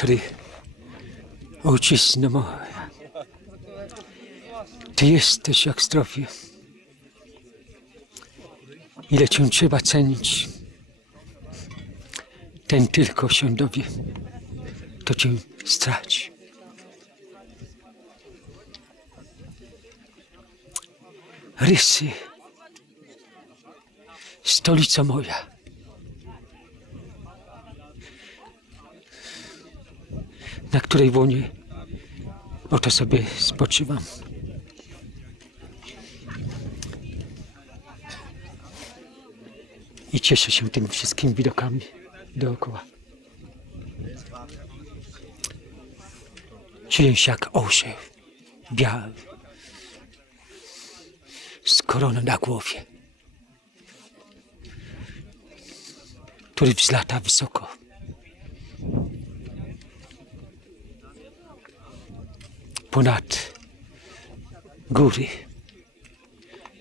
Tatry, ojczyzno moja. Ty jesteś jak zdrowie. Ile cię trzeba cenić. Ten tylko się dowie, to cię straci. Rysy, stolica moja. Na której łonie oto sobie spoczywam. I cieszę się tymi wszystkimi widokami dookoła. Czuję się jak orzeł, biały, z koroną na głowie, który wzlata wysoko. Ponad góry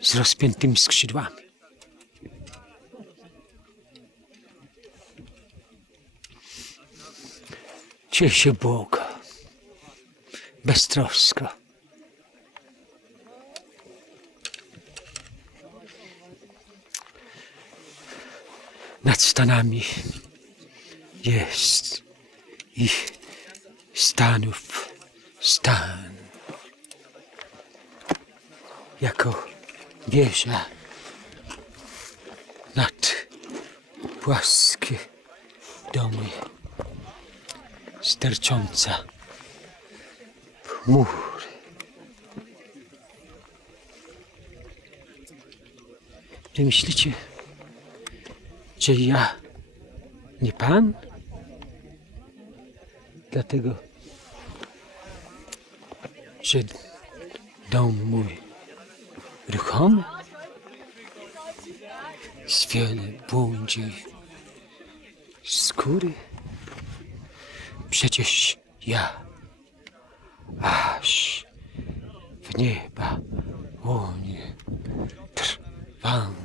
z rozpiętymi skrzydłami. Cieszę się Boga, beztrosko. Nad stanami jest ich stanów stan. Jako wieża nad płaskie domy stercząca chmury. Wy myślicie, że ja nie pan? Dlatego że dom mój ruchomy z wiele błądzi skóry. Przecież ja aż w nieba łonie trwam.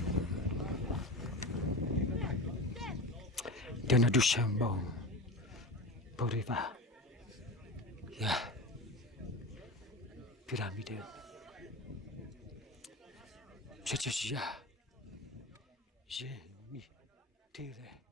To na duszę mą porywa. Ja 피라미드 제제시야 예미 테레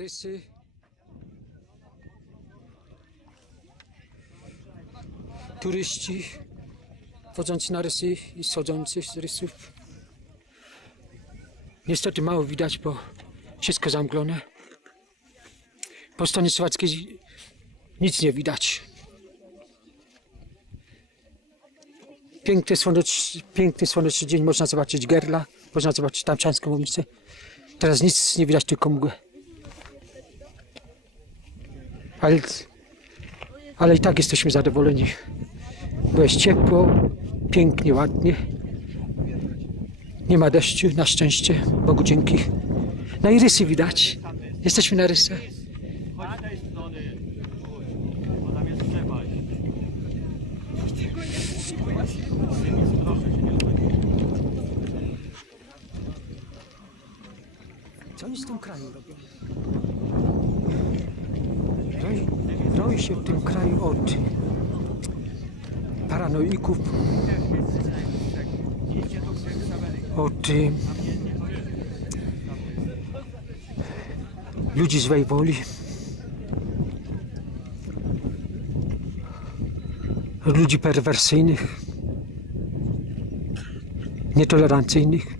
Rysy. Turyści wchodzący na rysy i schodzący z rysów. Niestety mało widać, bo wszystko zamglone. Po stronie słowackiej nic nie widać. Piękny słoneczny, piękny słoneczny dzień, można zobaczyć gerla, można zobaczyć tamczańską ulicę. Teraz nic nie widać, tylko mgłę. Ale, ale i tak jesteśmy zadowoleni, bo jest ciepło, pięknie, ładnie. Nie ma deszczu, na szczęście, Bogu dzięki. No i rysy widać. Jesteśmy na rysach. Co oni z tym kraju robią? Roi się w tym kraju od paranoików, od y, ludzi złej woli, ludzi perwersyjnych, nietolerancyjnych,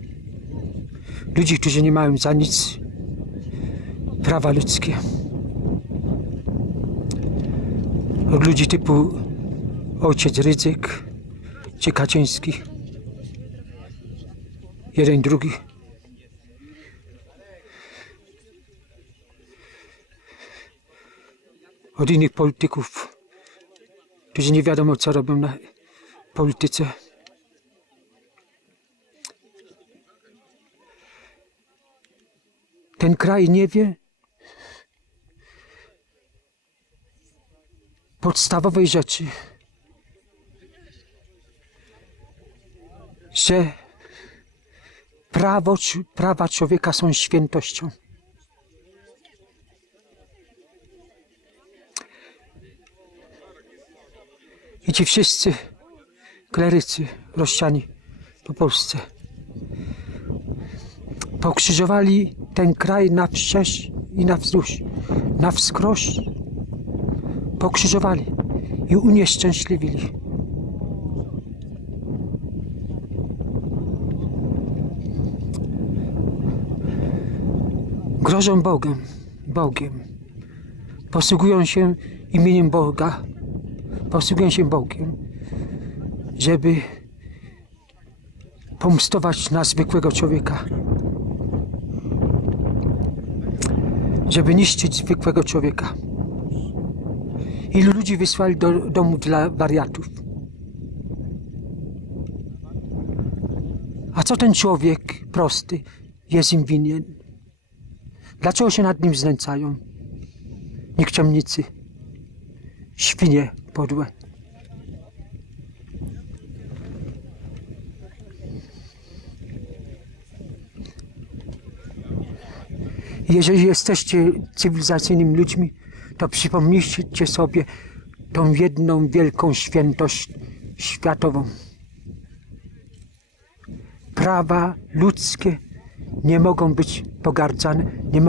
ludzi, którzy nie mają za nic prawa ludzkie. Od ludzi typu ojciec Rydzyk czy Kaczyński. Jeden, drugi. Od innych polityków, którzy nie wiadomo co robią na polityce. Ten kraj nie wie podstawowej rzeczy, że prawo, prawa człowieka są świętością. I ci wszyscy klerycy rozsiani po Polsce pokrzyżowali ten kraj na wszerz i na wzdłuż, na wskroś pokrzyżowali i unieszczęśliwili. Grożą Bogiem, Bogiem. Posługują się imieniem Boga, posługują się Bogiem, żeby pomstować na zwykłego człowieka. Żeby niszczyć zwykłego człowieka. Ilu ludzi wysłali do domu dla wariatów? A co ten człowiek prosty jest im winien? Dlaczego się nad nim znęcają? Nikczemnicy, świnie podłe. Jeżeli jesteście cywilizacyjnymi ludźmi, to przypomnijcie sobie tą jedną wielką świętość światową. Prawa ludzkie nie mogą być pogardzane, nie